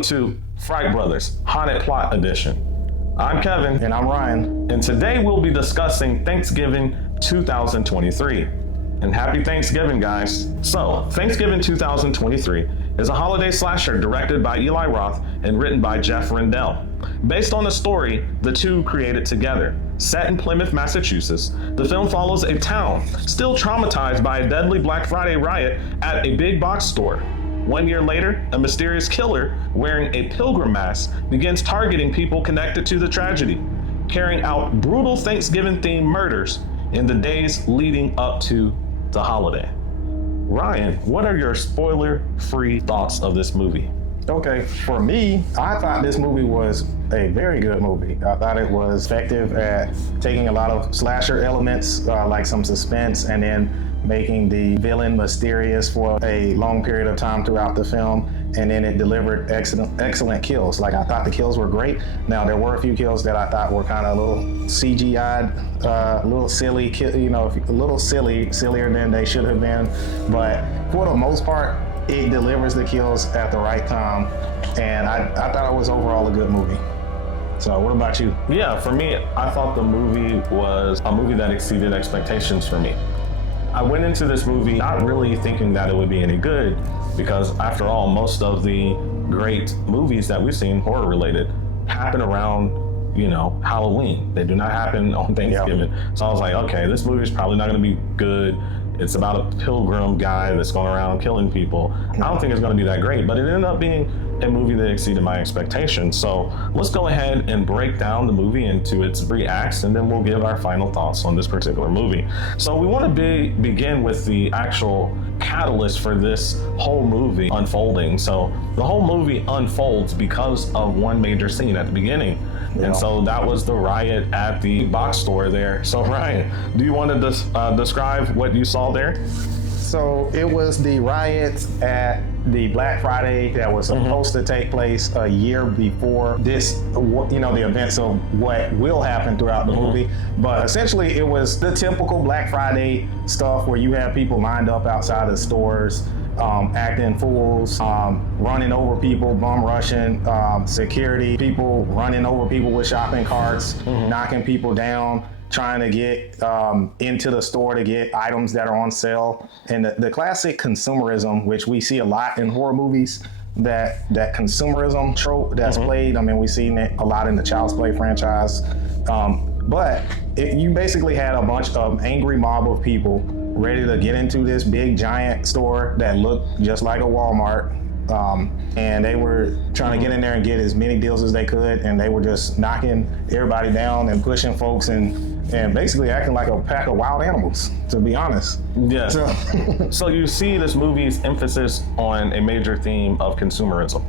welcome to Fright Brothers Haunted Plot Edition. I'm Kevin. And I'm Ryan. And today we'll be discussing Thanksgiving 2023. And happy Thanksgiving, guys. So, Thanksgiving 2023 is a holiday slasher directed by Eli Roth and written by Jeff Rendell. Based on a story the two created together. Set in Plymouth, Massachusetts, the film follows a town still traumatized by a deadly Black Friday riot at a big box store. 1 year later, a mysterious killer wearing a pilgrim mask begins targeting people connected to the tragedy, carrying out brutal Thanksgiving-themed murders in the days leading up to the holiday. Ryan, what are your spoiler-free thoughts of this movie? Okay, for me, I thought this movie was a very good movie. I thought it was effective at taking a lot of slasher elements, like some suspense, and then making the villain mysterious for a long period of time throughout the film. And then it delivered excellent kills. Like, I thought the kills were great. Now, there were a few kills that I thought were kind of a little CGI'd, a little silly, a little sillier than they should have been. But for the most part, it delivers the kills at the right time. And I thought it was overall a good movie. So what about you? Yeah, for me, I thought the movie was a movie that exceeded expectations for me. I went into this movie not really thinking that it would be any good, because after all, most of the great movies that we've seen, horror related, happen around, Halloween. They do not happen on Thanksgiving. Yeah. So I was like, okay, this movie is probably not going to be good. It's about a pilgrim guy that's going around killing people. I don't think it's going to be that great, but it ended up being a movie that exceeded my expectations. So let's go ahead and break down the movie into its 3 acts, and then we'll give our final thoughts on this particular movie. So we want to begin with the actual catalyst for this whole movie unfolding. So the whole movie unfolds because of one major scene at the beginning. Yeah. And so that was the riot at the box store there. So Ryan, do you want to describe what you saw there? So it was the riot at the Black Friday that was supposed to take place a year before this, the events of what will happen throughout the movie. But essentially it was the typical Black Friday stuff where you have people lined up outside of stores, acting fools, running over people, bum rushing, security, people running over people with shopping carts, knocking people down, trying to get into the store to get items that are on sale. And the classic consumerism, which we see a lot in horror movies, that consumerism trope that's played. I mean, we've seen it a lot in the Child's Play franchise. But you basically had a bunch of angry mob of people ready to get into this big giant store that looked just like a Walmart. And they were trying to get in there and get as many deals as they could, and they were just knocking everybody down and pushing folks and basically acting like a pack of wild animals, to be honest. Yeah. So you see this movie's emphasis on a major theme of consumerism.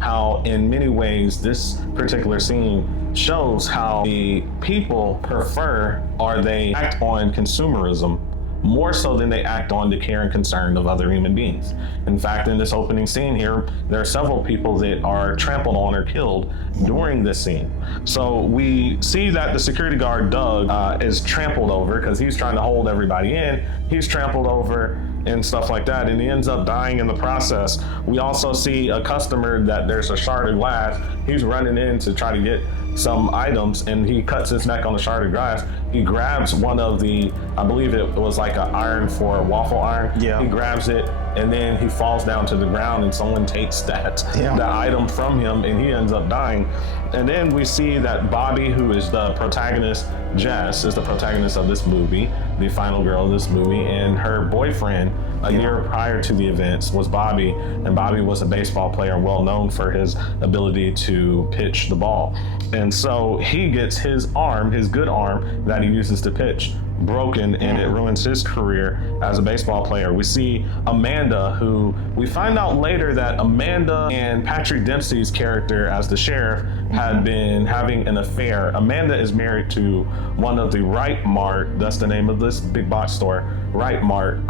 How in many ways this particular scene shows how the people prefer, or they act on consumerism more so than they act on the care and concern of other human beings. In fact, in this opening scene here, there are several people that are trampled on or killed during this scene. So we see that the security guard, Doug, is trampled over because he's trying to hold everybody in. He's trampled over and stuff like that, and he ends up dying in the process. We also see a customer that there's a shard of glass. He's running in to try to get some items, and he cuts his neck on the shard of glass. He grabs one of the, I believe it was like an iron for a waffle iron. Yeah. He grabs it, and then he falls down to the ground, and someone takes that item from him, and he ends up dying. And then we see that Bobby, who is the protagonist, Jess, is the protagonist of this movie, the final girl of this movie, and her boyfriend a year prior to the events was Bobby, and Bobby was a baseball player well known for his ability to pitch the ball. And so he gets his good arm that he uses to pitch, broken, and it ruins his career as a baseball player. We see Amanda, who we find out later that Amanda and Patrick Dempsey's character as the sheriff had been having an affair. Amanda is married to one of the Right Mart, that's the name of this big box store, Right Mart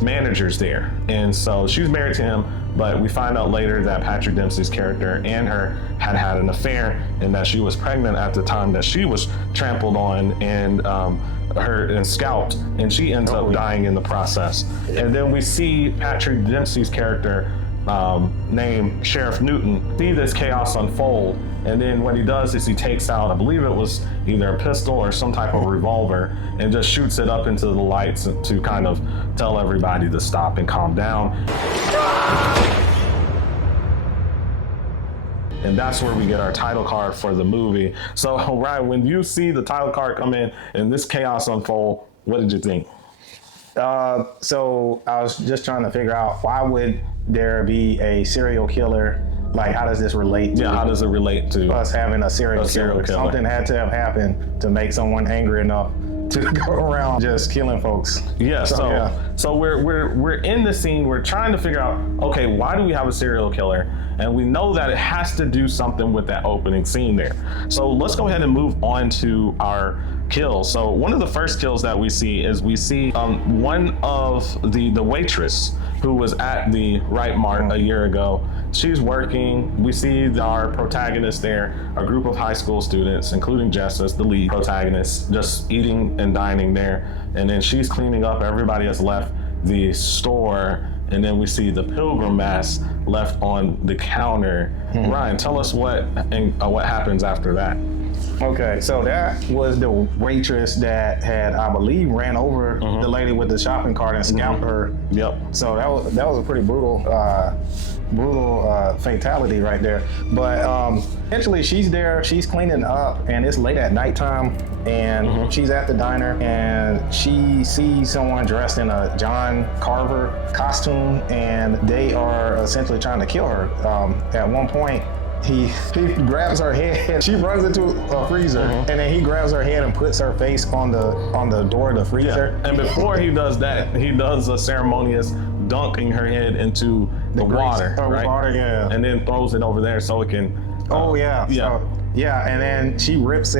managers there. And so she's married to him, but we find out later that Patrick Dempsey's character and her had an affair, and that she was pregnant at the time that she was trampled on and scalped, and she ends up dying in the process. And then we see Patrick Dempsey's character named Sheriff Newton see this chaos unfold. And then what he does is he takes out, I believe it was either a pistol or some type of revolver, and just shoots it up into the lights to kind of tell everybody to stop and calm down. And that's where we get our title card for the movie. So, Ryan, when you see the title card come in and this chaos unfold, what did you think? So I was just trying to figure out, why would there be a serial killer? Like, how does this relate to? Yeah, how does it relate to us having a serial killer? Something had to have happened to make someone angry enough to go around just killing folks. Yeah, so we're in the scene, we're trying to figure out, okay, why do we have a serial killer? And we know that it has to do something with that opening scene there. So let's go ahead and move on to our kills. So one of the first kills that we see is one of the waitress who was at the Right Mart a year ago. She's working. We see our protagonist there, a group of high school students, including Jess as the lead protagonist, just eating and dining there. And then she's cleaning up. Everybody has left the store. And then we see the pilgrim mask left on the counter. Ryan, tell us what happens after that. Okay, so that was the waitress that had, I believe, ran over the lady with the shopping cart and scalped her. Yep. So that was a pretty brutal fatality right there. But eventually she's there, she's cleaning up, and it's late at nighttime, and she's at the diner, and she sees someone dressed in a John Carver costume, and they are essentially trying to kill her. At one point, he grabs her head. She runs into a freezer, and then he grabs her head and puts her face on the door of the freezer. Yeah. And before he does that, he does a ceremonious dunking her head into the water, right? Water, yeah. And then throws it over there so it can. Yeah. So, yeah, and then she rips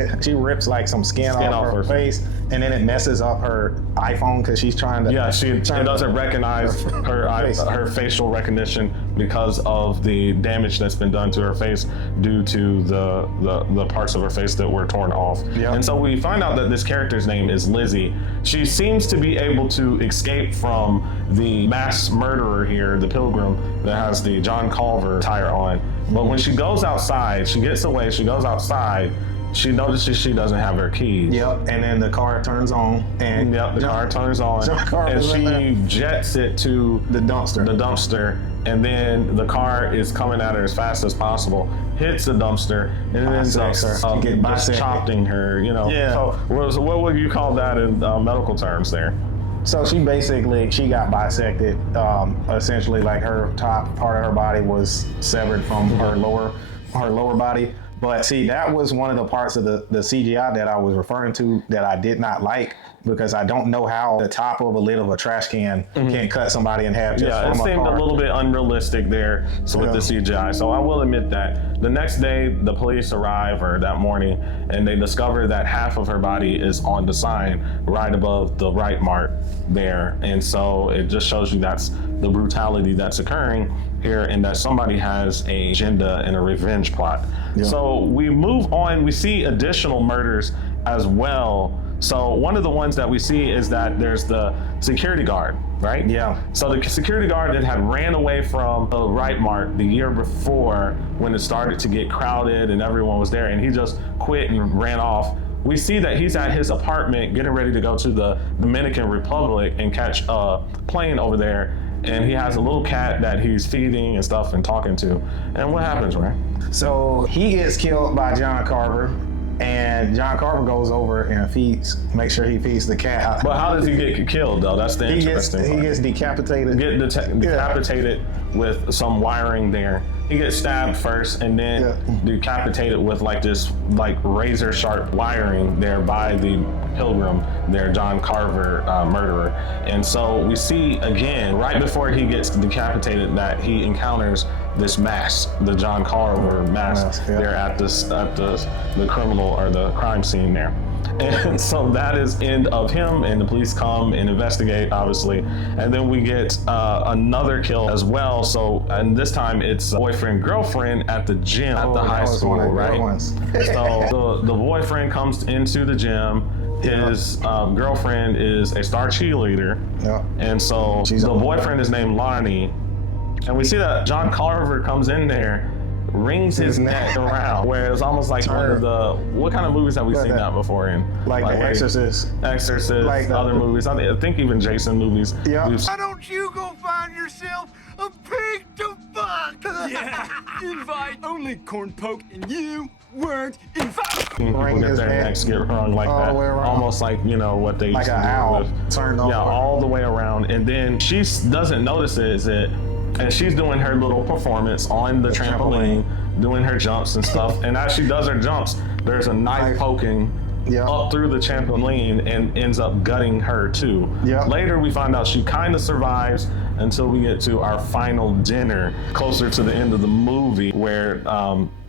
like some skin off her face, and then it messes up her iPhone because she's trying to. Yeah, it doesn't recognize her facial recognition because of the damage that's been done to her face due to the parts of her face that were torn off. Yep. And so we find out that this character's name is Lizzie. She seems to be able to escape from the mass murderer here, the pilgrim that has the John Carver attire on. But when she goes outside, she gets away, she goes outside, she notices she doesn't have her keys. Yep, and then the car turns on. And the car turns on, and she jets it to the dumpster, and then the car is coming at her as fast as possible, hits the dumpster, and then ends up just chopping her, Yeah. So what would you call that in medical terms there? So she got bisected. Essentially, like her top part of her body was severed from her lower body. But see, that was one of the parts of the CGI that I was referring to that I did not like, because I don't know how the top of a lid of a trash can can cut somebody in half. It seemed a little bit unrealistic there with the CGI. So I will admit that. The next day, the police arrive, or that morning, and they discover that half of her body is on the sign right above the Right Mart there. And so it just shows you that's the brutality that's occurring here, and that somebody has a agenda and a revenge plot. Yeah. So we move on, we see additional murders as well. So one of the ones that we see is that there's the security guard, right? Yeah. So the security guard that had ran away from the Right Mart the year before, when it started to get crowded and everyone was there, and he just quit and ran off. We see that he's at his apartment getting ready to go to the Dominican Republic and catch a plane over there. And he has a little cat that he's feeding and stuff and talking to. And what happens, right? So he gets killed by John Carver, and John Carver goes over and makes sure he feeds the cat. But how does he get killed, though? That's the interesting part. He gets decapitated. Decapitated with some wiring there. He gets stabbed first and then decapitated with this razor sharp wiring there by the pilgrim there, John Carver murderer. And so we see again, right before he gets decapitated, that he encounters this mask, the John Carver mask there at the criminal or the crime scene there. And so that is end of him, and the police come and investigate, obviously. And then we get another kill as well. So, and this time it's boyfriend-girlfriend at the gym at the high school, right? So the boyfriend comes into the gym. His girlfriend is a star cheerleader. Yeah. And so the boyfriend is named Lonnie. And we see that John Carver comes in there, rings his neck around, where it's almost like one of the, what kind of movies have we seen that before in? Like The Exorcist. Exorcist, like other movies. I think even Jason movies. Yeah. Why don't you go find yourself a pig to fuck? Yeah, invite only corn poke and you weren't invited. People get their necks get rung like that. Almost like, you know, what they used to do owl with, turned over. Yeah, all the way around. And then she doesn't notice it, and she's doing her little performance on the trampoline, doing her jumps and stuff. And as she does her jumps, there's a knife poking up through the trampoline and ends up gutting her too. Later we find out she kind of survives until we get to our final dinner closer to the end of the movie, where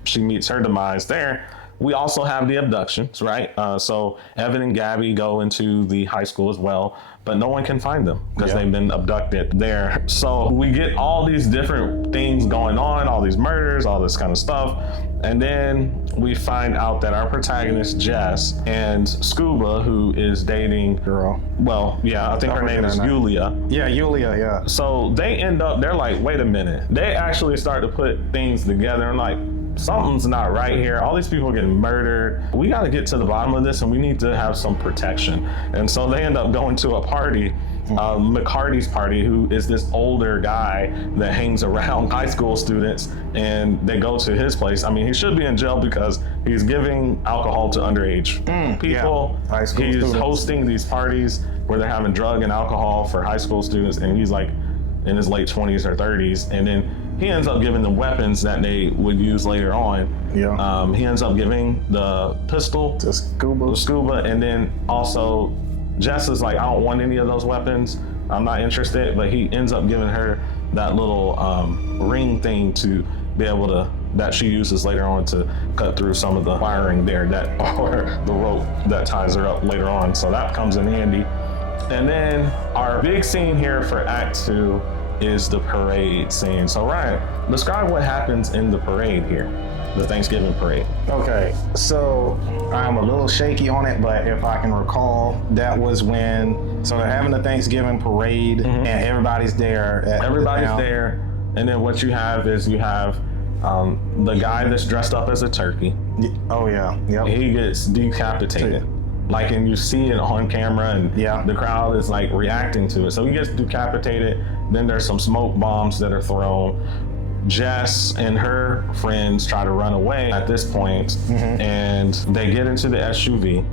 she meets her demise there. We also have the abductions, right? So Evan and Gabby go into the high school as well, but no one can find them because they've been abducted there. So we get all these different things going on, all these murders, all this kind of stuff. And then we find out that our protagonist, Jess, and Scuba, who is dating girl. Well, yeah, I think her name is Yulia. Yeah, Yulia, yeah. So they end up, they're like, wait a minute. They actually start to put things together. I'm like, something's not right here. All these people are getting murdered. We got to get to the bottom of this, and we need to have some protection. And so they end up going to a party, McCarty's party, who is this older guy that hangs around high school students, and they go to his place. I mean, he should be in jail because he's giving alcohol to underage people. High school he's students. hosting these parties where they're having drug and alcohol for high school students, and he's like in his late 20s or 30s. And then he ends up giving them weapons that they would use later on. He ends up giving the pistol to Scuba, and then also Jess is like, I don't want any of those weapons. I'm not interested. But he ends up giving her that little ring thing to be able to, that she uses later on to cut through some of the wiring there, or the rope that ties her up later on. So that comes in handy. And then our big scene here for Act 2 is the parade scene. So Ryan, describe what happens in the parade here, the Thanksgiving parade. Okay, so I'm a little shaky on it, but if I can recall, that was when, so they're having the Thanksgiving parade and everybody's there. Everybody's there, and then what you have is you have the guy that's dressed up as a turkey. Oh yeah, He gets decapitated. Like, and you see it on camera, and the crowd is like reacting to it. So he gets decapitated. Then there's some smoke bombs that are thrown. Jess and her friends try to run away at this point, and they get into the SUV,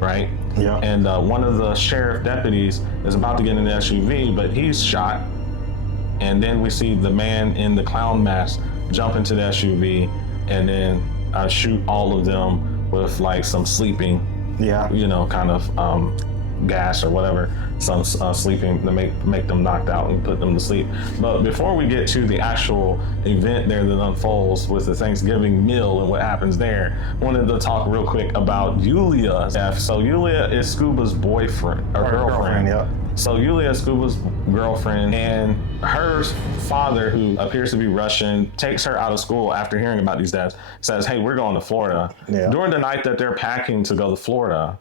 right? And one of the sheriff deputies is about to get in the SUV, but he's shot. And then we see the man in the clown mask jump into the SUV and then shoot all of them with like some sleeping, you know, kind of gas or whatever, some sleeping to make them knocked out and put them to sleep. But before we get to the actual event there that unfolds with the Thanksgiving meal and what happens there, I wanted to talk real quick about Yulia. So Yulia is Scuba's boyfriend or girlfriend. So Yulia is Scuba's girlfriend, and her father, who appears to be Russian, takes her out of school after hearing about these deaths, says, hey, we're going to Florida. During the night that they're packing to go to Florida,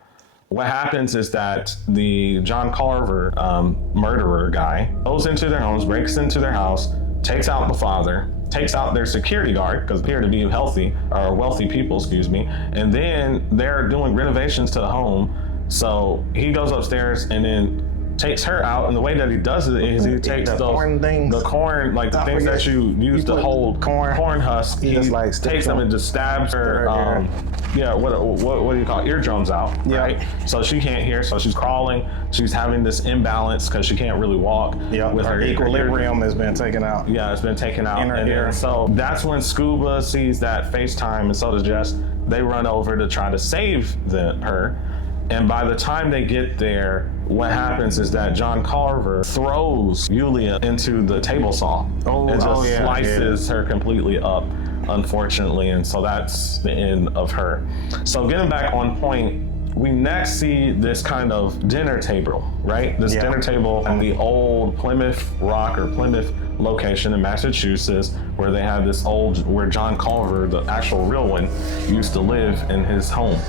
what happens is that the John Carver murderer guy goes into their homes, breaks into their house, takes out the father, takes out their security guard, because they appear to be wealthy people, excuse me, and then they're doing renovations to the home. So he goes upstairs and then takes her out, and the way that he does it is he takes the corn things, like the things that you use to hold corn husks. He just like takes them and just stabs her. What do you call it? Eardrums out, right? So she can't hear. So she's crawling. She's having this imbalance because she can't really walk. With her equilibrium has been taken out. Yeah, it's been taken out. In her ear. So that's when Scuba sees that FaceTime, and so does Jess. They run over to try to save her. And by the time they get there, what happens is that John Carver throws Yulia into the table saw and just slices her completely up, unfortunately. And so that's the end of her. So getting back on point, we next see this kind of dinner table, right? This dinner table in the old Plymouth Rock or Plymouth location in Massachusetts, where they have where John Carver, the actual real one, used to live in his home.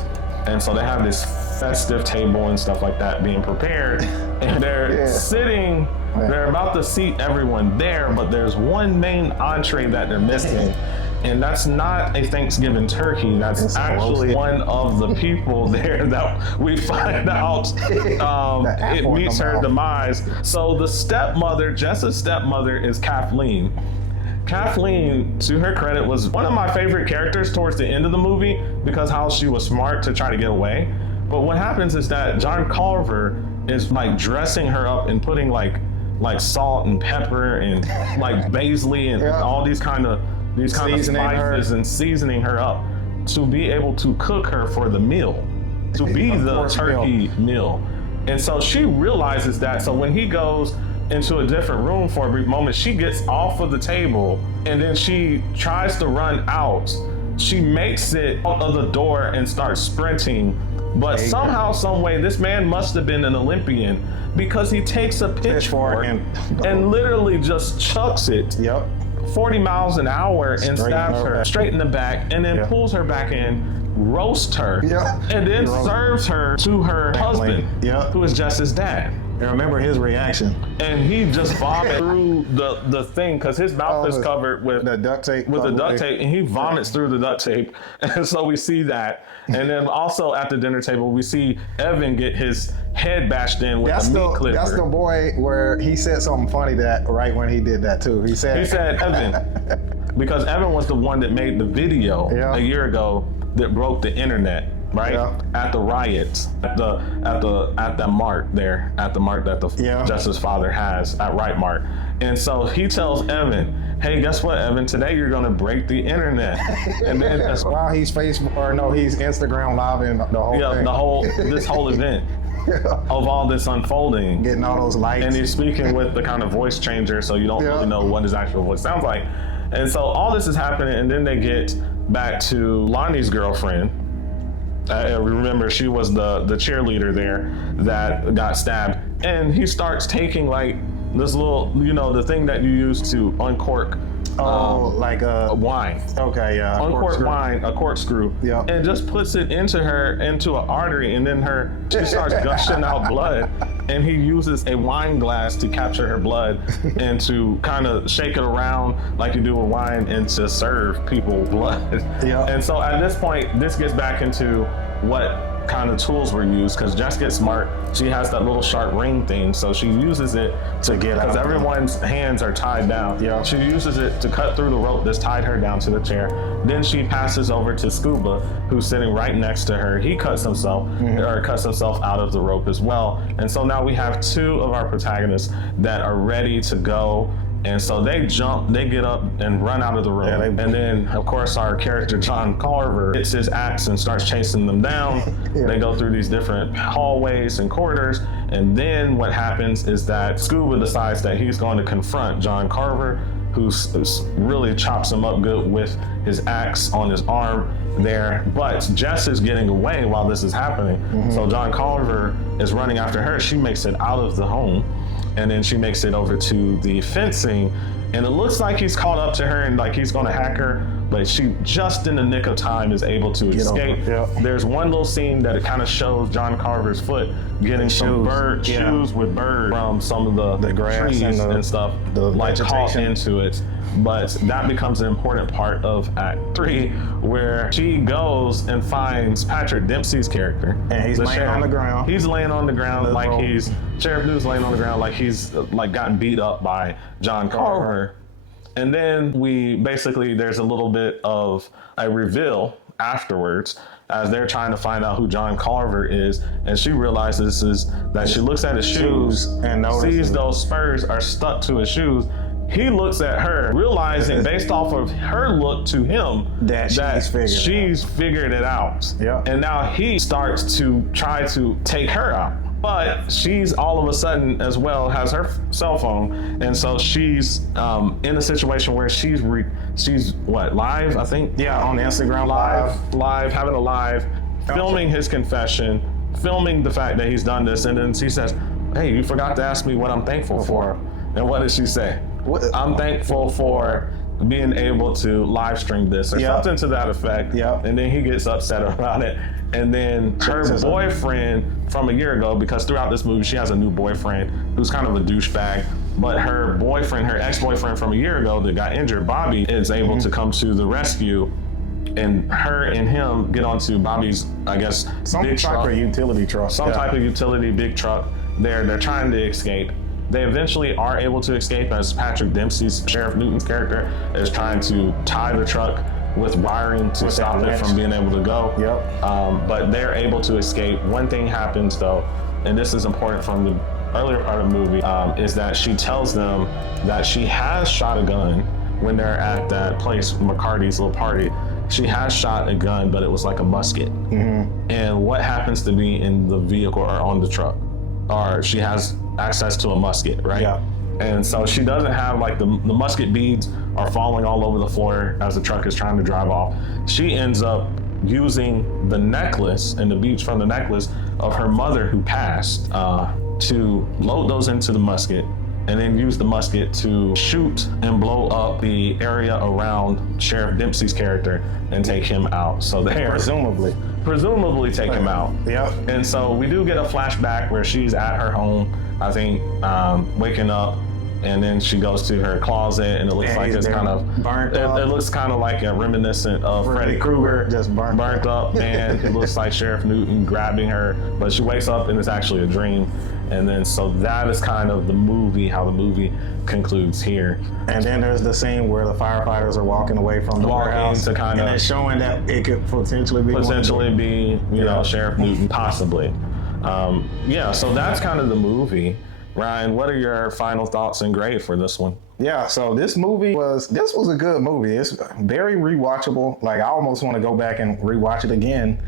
And so they have this festive table and stuff like that being prepared. And they're sitting, they're about to seat everyone there, but there's one main entree that they're missing. And that's not a Thanksgiving turkey. That's actually one of the people there that we find out it meets her demise. So the stepmother, Jess's stepmother, is Kathleen. Kathleen, to her credit, was one of my favorite characters towards the end of the movie because how she was smart to try to get away. But what happens is that John Carver is like dressing her up and putting like salt and pepper and like basil and all these kind of spices and seasoning her up to be able to cook her for the meal, to be the turkey meal. And so she realizes that. So when he goes into a different room for a brief moment, she gets off of the table and then she tries to run out. She makes it out of the door and starts sprinting. But somehow, some way, this man must have been an Olympian because he takes a pitchfork and literally just chucks it 40 miles an hour and stabs her straight in the back and then pulls her back in, roasts her, and then serves her to her husband, who is Jess's dad. And remember his reaction. And he just vomits through the thing because his mouth is covered with the duct tape. And he vomits through the duct tape. And so we see that. And then also at the dinner table, we see Evan get his head bashed in with a meat clipper. That's the boy where he said something funny that right when he did that too. He said Evan, because Evan was the one that made the video a year ago that broke the internet. Right at the riots, at the mart there, at the mart that the Jess's father has at Right Mart, and so he tells Evan, "Hey, guess what, Evan? Today you're gonna break the internet." And then while he's he's Instagram living the whole thing. This whole event of all this unfolding, getting all those likes, and he's speaking with the kind of voice changer, so you don't really know what his actual voice sounds like. And so all this is happening, and then they get back to Lonnie's girlfriend. Remember, she was the cheerleader there that got stabbed. And he starts taking like this little, the thing that you use to uncork like a wine. Okay, yeah. Uncork wine, a corkscrew. Yeah. And just puts it into an artery, and then she starts gushing out blood. And he uses a wine glass to capture her blood and to kind of shake it around like you do with wine and to serve people blood. Yeah. And so at this point, this gets back into what kind of tools were used, because Jess gets smart. She has that little sharp ring thing, so she uses it to get out. Because everyone's hands are tied down. Yeah. She uses it to cut through the rope that's tied her down to the chair. Then she passes over to Scuba, who's sitting right next to her. He cuts himself out of the rope as well. And so now we have two of our protagonists that are ready to go. And so they get up and run out of the room. Yeah, and then, of course, our character, John Carver, hits his axe and starts chasing them down. They go through these different hallways and corridors. And then what happens is that Scuba decides that he's going to confront John Carver, who really chops him up good with his axe on his arm there. But Jess is getting away while this is happening. So John Carver is running after her. She makes it out of the home. And then she makes it over to the fencing, and it looks like he's caught up to her and like he's gonna hack her, but she just in the nick of time is able to escape. There's one little scene that it kind of shows John Carver's foot getting some shoes with bird from some of the grass trees and stuff like caught into it. But that becomes an important part of Act 3, where she goes and finds Patrick Dempsey's character. And he's laying on the ground. He's laying on the ground like Sheriff New's laying on the ground like he's gotten beat up by John Carver. And then there's a little bit of a reveal afterwards as they're trying to find out who John Carver is, and she realizes that she looks at his shoes and sees those spurs are stuck to his shoes. He looks at her, realizing based off of her look to him that she's figured it out. Yeah. And now he starts to try to take her out. But she's all of a sudden as well has her cell phone, and so she's in a situation where she's live, I think? Yeah, on Instagram live, having a live, filming his confession, filming the fact that he's done this, and then she says, "Hey, you forgot to ask me what I'm thankful for." And what did she say? I'm thankful for being able to live stream this or something to that effect. Yep. And then he gets upset about it. And then her boyfriend from a year ago, because throughout this movie, she has a new boyfriend who's kind of a douchebag. But her boyfriend, her ex-boyfriend from a year ago that got injured, Bobby, is able to come to the rescue. And her and him get onto Bobby's, I guess, Some big type truck. of utility truck. Some type of utility big truck. They're trying to escape. They eventually are able to escape as Patrick Dempsey's, Sheriff Newton's character, is trying to tie the truck with wiring to stop it from being able to go. Yep. But they're able to escape. One thing happens though, and this is important from the earlier part of the movie, is that she tells them that she has shot a gun when they're at that place, McCarty's little party. She has shot a gun, but it was like a musket. And what happens to be in the vehicle or on the truck? Or she has access to a musket, right? Yeah. And so she doesn't have, like, the musket beads are falling all over the floor as the truck is trying to drive off. She ends up using the necklace and the beads from the necklace of her mother who passed to load those into the musket and then use the musket to shoot and blow up the area around Sheriff Dempsey's character and take him out. So they're presumably take him out. Yep. And so we do get a flashback where she's at her home, I think, waking up, and then she goes to her closet, and it looks like it's kind of burnt up. up. It looks kind of like a reminiscent of Freddy Krueger, just burnt up, and it looks like Sheriff Newton grabbing her, but she wakes up and it's actually a dream. And then so that is kind of the movie, how the movie concludes here. And then there's the scene where the firefighters are walking away from the warehouse, to kind of, and it's showing that it could potentially be you know, Sheriff Newton, possibly. So that's kind of the movie. Ryan, what are your final thoughts and grade for this one? Yeah, so this was a good movie. It's very rewatchable. Like, I almost want to go back and rewatch it again.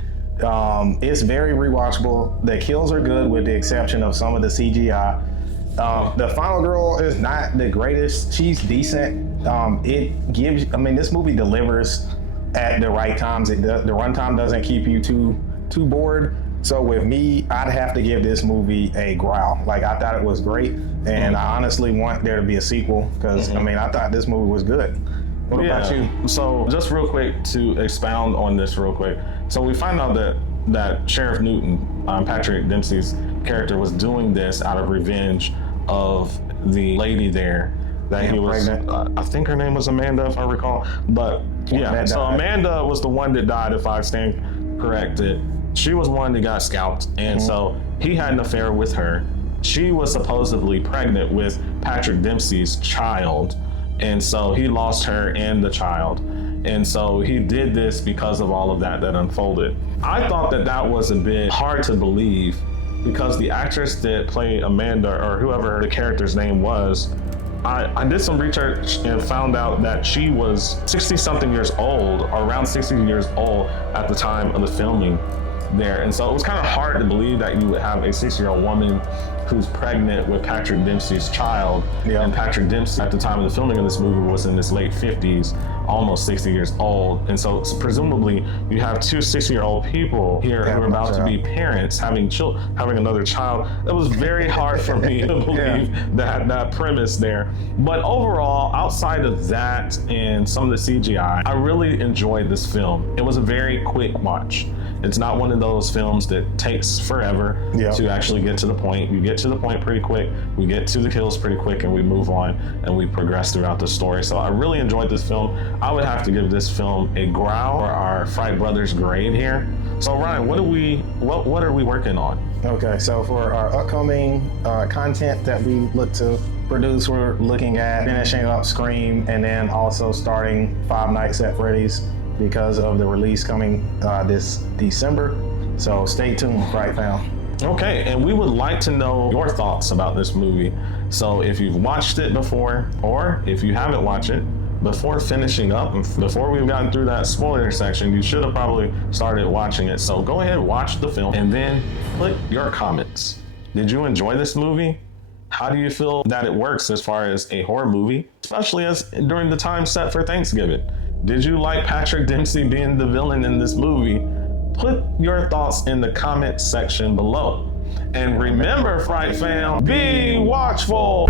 It's very rewatchable. The kills are good with the exception of some of the CGI. The final girl is not the greatest. She's decent. This movie delivers at the right times. The runtime doesn't keep you too bored. So with me, I'd have to give this movie a growl. Like, I thought it was great, and I honestly want there to be a sequel because I thought this movie was good. What about you? So just real quick to expound on this real quick. So we find out that Sheriff Newton, Patrick Dempsey's character, was doing this out of revenge of the lady there that he was, I think her name was Amanda, if I recall. But yeah, so Amanda was the one that died, if I stand corrected. She was one that got scalped, and so he had an affair with her. She was supposedly pregnant with Patrick Dempsey's child, and so he lost her and the child. And so he did this because of all of that unfolded. I thought that was a bit hard to believe because the actress that played Amanda, or whoever the character's name was, I did some research and found out that she was 60-something years old, or around 60 years old at the time of the filming there. And so it was kind of hard to believe that you would have a 60-year-old woman who's pregnant with Patrick Dempsey's child. And Patrick Dempsey at the time of the filming of this movie was in his late 50s, almost 60 years old. And so presumably you have two 60-year-old people here who are about to be parents, having another child. It was very hard for me to believe that premise there. But overall, outside of that and some of the CGI, I really enjoyed this film. It was a very quick watch. It's not one of those films that takes forever to actually get to the point. You get to the point pretty quick, we get to the kills pretty quick, and we move on and we progress throughout the story. So I really enjoyed this film. I would have to give this film a growl for our Fright Brothers grade here. So Ryan, what are we working on? Okay, so for our upcoming content that we look to produce, we're looking at finishing up Scream and then also starting Five Nights at Freddy's because of the release coming this December. So stay tuned, Fright Fam. Okay, and we would like to know your thoughts about this movie. So if you've watched it before, or if you haven't watched it, before finishing up, before we've gotten through that spoiler section, you should have probably started watching it. So go ahead, watch the film, and then put your comments. Did you enjoy this movie? How do you feel that it works as far as a horror movie, especially as during the time set for Thanksgiving? Did you like Patrick Dempsey being the villain in this movie? Put your thoughts in the comment section below. And remember, Fright Fam, be watchful.